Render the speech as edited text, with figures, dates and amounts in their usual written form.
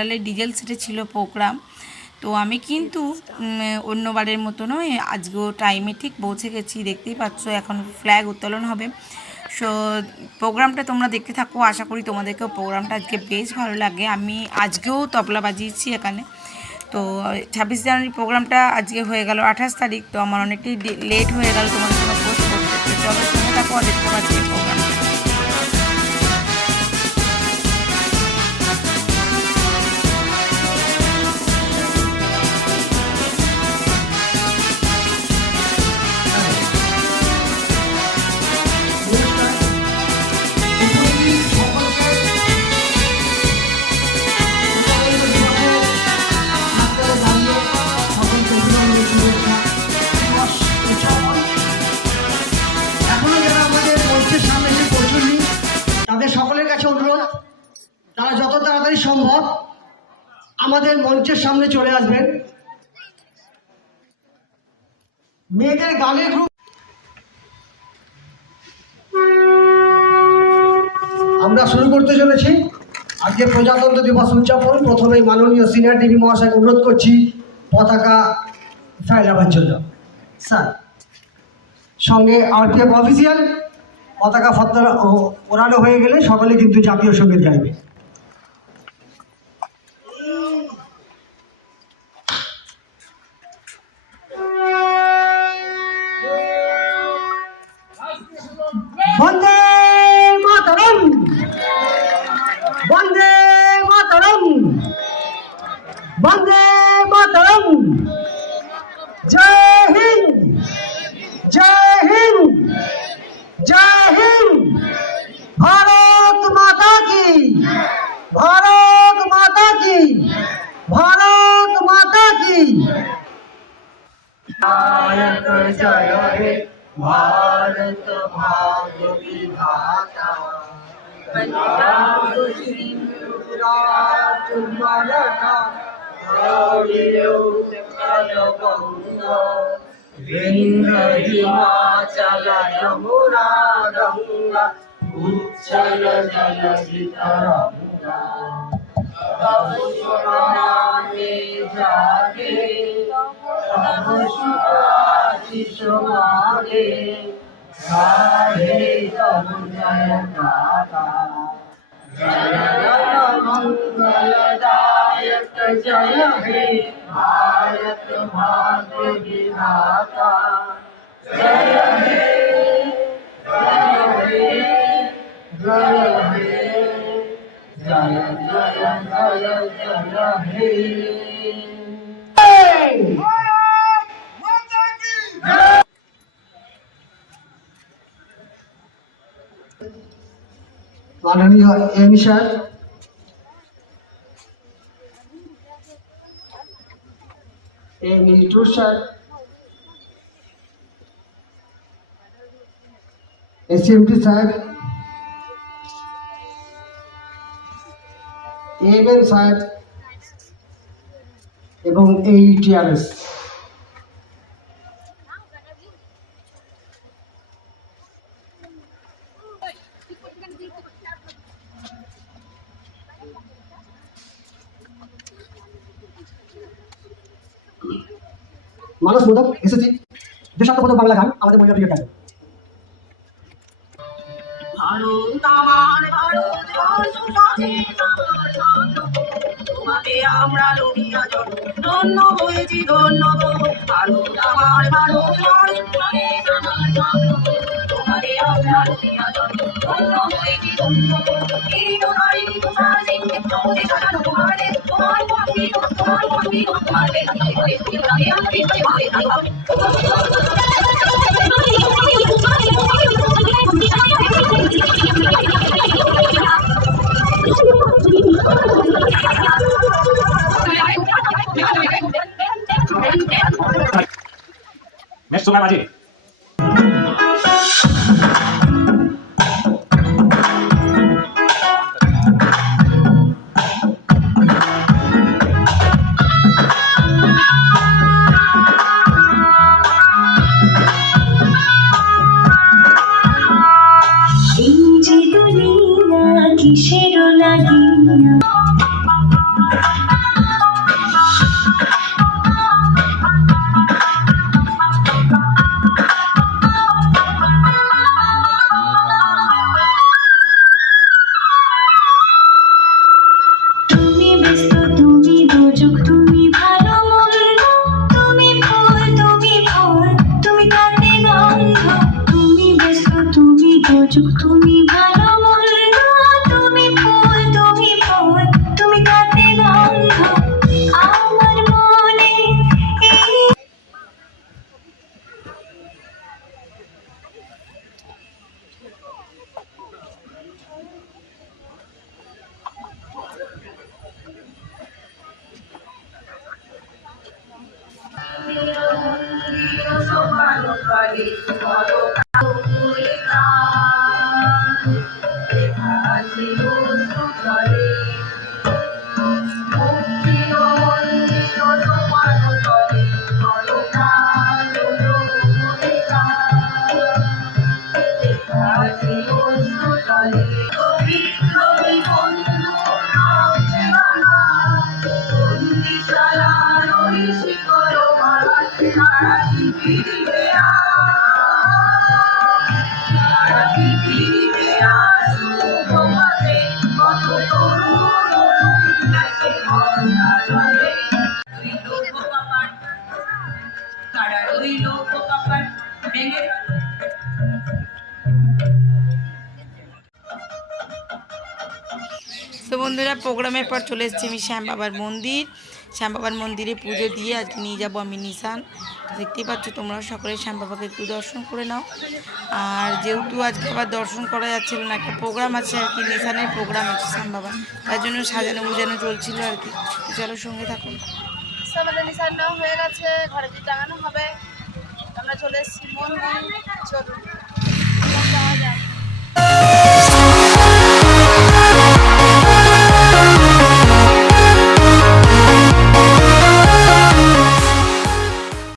ব্যান্ডালে diesel সেটে ছিল programme. তো আমি কিন্তু অন্যবারের মতো নয়, আজকেও টাইমে ঠিক পৌঁছে গেছি। দেখতেই পাচ্ছ এখন ফ্ল্যাগ উত্তোলন হবে। সো প্রোগ্রামটা তোমরা দেখতে থাকো, আশা করি তোমাদেরকেও প্রোগ্রামটা আজকে বেশ ভালো লাগে। আমি আজকেও তবলা বাজিয়েছি এখানে। তো 26 জানুয়ারি প্রোগ্রামটা আজকে হয়ে গেল 28 তারিখ। তো আমার অনেকটাই লেট হয়ে গেল তোমাদের সঙ্গে পোস্ট করতে। তো চলো সঙ্গে থাকো, দেখতে পাচ্ছি প্রোগ্রামটা। সকলের কাছে অনুরোধ, তারা যত তাড়াতাড়ি সম্ভব আমাদের মঞ্চের সামনে চলে আসবেন। মেয়েদের গানের গ্রুপ আমরা শুরু করতে চলেছি আজকে প্রজাতন্ত্র দিবস উদযাপন। প্রথমেই মাননীয় সিনিয়র ডিবি মহাশয়কে অনুরোধ করছি পতাকা ফেলাবার জন্য। স্যার, সঙ্গে আরপিএফ অফিসিয়াল পতাকা ফত্তরা ওড়ানো হয়ে গেলে সকলে কিন্তু জাতীয় সঙ্গীত গাইবে। বন্দে মাতরম, বন্দে মাতরম, বন্দে মাতরম। জয় হিন্দ, জয় হিন্দ, জয় হিন্দ। ভারত মাতা কি, ভারত মাতা কি, ভারত মাতা কি। भारत जय हे भारत भाग्य विधाता, पंजाब सिंधु गुजरात मराठा द्रविड़ उत्कल गंगा विंध्य हिमाचल यमुना गंगा उच्चल जलधि तरंगा। तब सुमनाने जागे तब शुभ आशीष मागे, गाहे तब जय गाथा। जय जय मंगलदायक जय हे भारत भाग्य विधाता। जय हे जय हे जय हे जय जय जय जय हे। মাননীয় M sir, M two sir, SMT sir, AM sir এবং এইটিআরএস। মানস মোদক এসেছি, দেশাত্মবোধক বাংলা গান আমাদের মনে প্রিয় গান। ভারত আমার ভারত তোমাকে আমরা লড়িয়া ধন্য হয়েছি ধন্য। ভারত আমার ভারত তোমাকে আমরা লড়িয়া ধন্য হয়েছি ধন্য। তোমার পাখি তোমার পাখি তোমার Next to my magic. কিসের লাগিয়া চুপ তুমি ভালো মন্দ, তুমি ফুল তুমি ফল, তুমি কাটে গন্ধ আমার মনে এই তো বন্ধুরা, প্রোগ্রামের পর চলে এসেছি আমি শ্যাম বাবার মন্দির। শ্যাম বাবার মন্দিরে পুজো দিয়ে আজকে নিয়ে যাবো আমি নিশান। দেখতেই পাচ্ছ তোমরা সকলে শ্যাম বাবাকে একটু দর্শন করে নাও। আর যেহেতু আজকে আবার দর্শন করা যাচ্ছিল না, একটা প্রোগ্রাম আছে আর কি, নিশানের প্রোগ্রাম আছে শ্যাম বাবার, তার জন্য সাজানো গুজানো চলছিল আর কি। তো চলো সঙ্গে থাকুন। আমাদের নিশান নেওয়া হয়ে গেছে, ঘরে যে টাঙানো হবে, আমরা চলে এসেছি মন চলুন।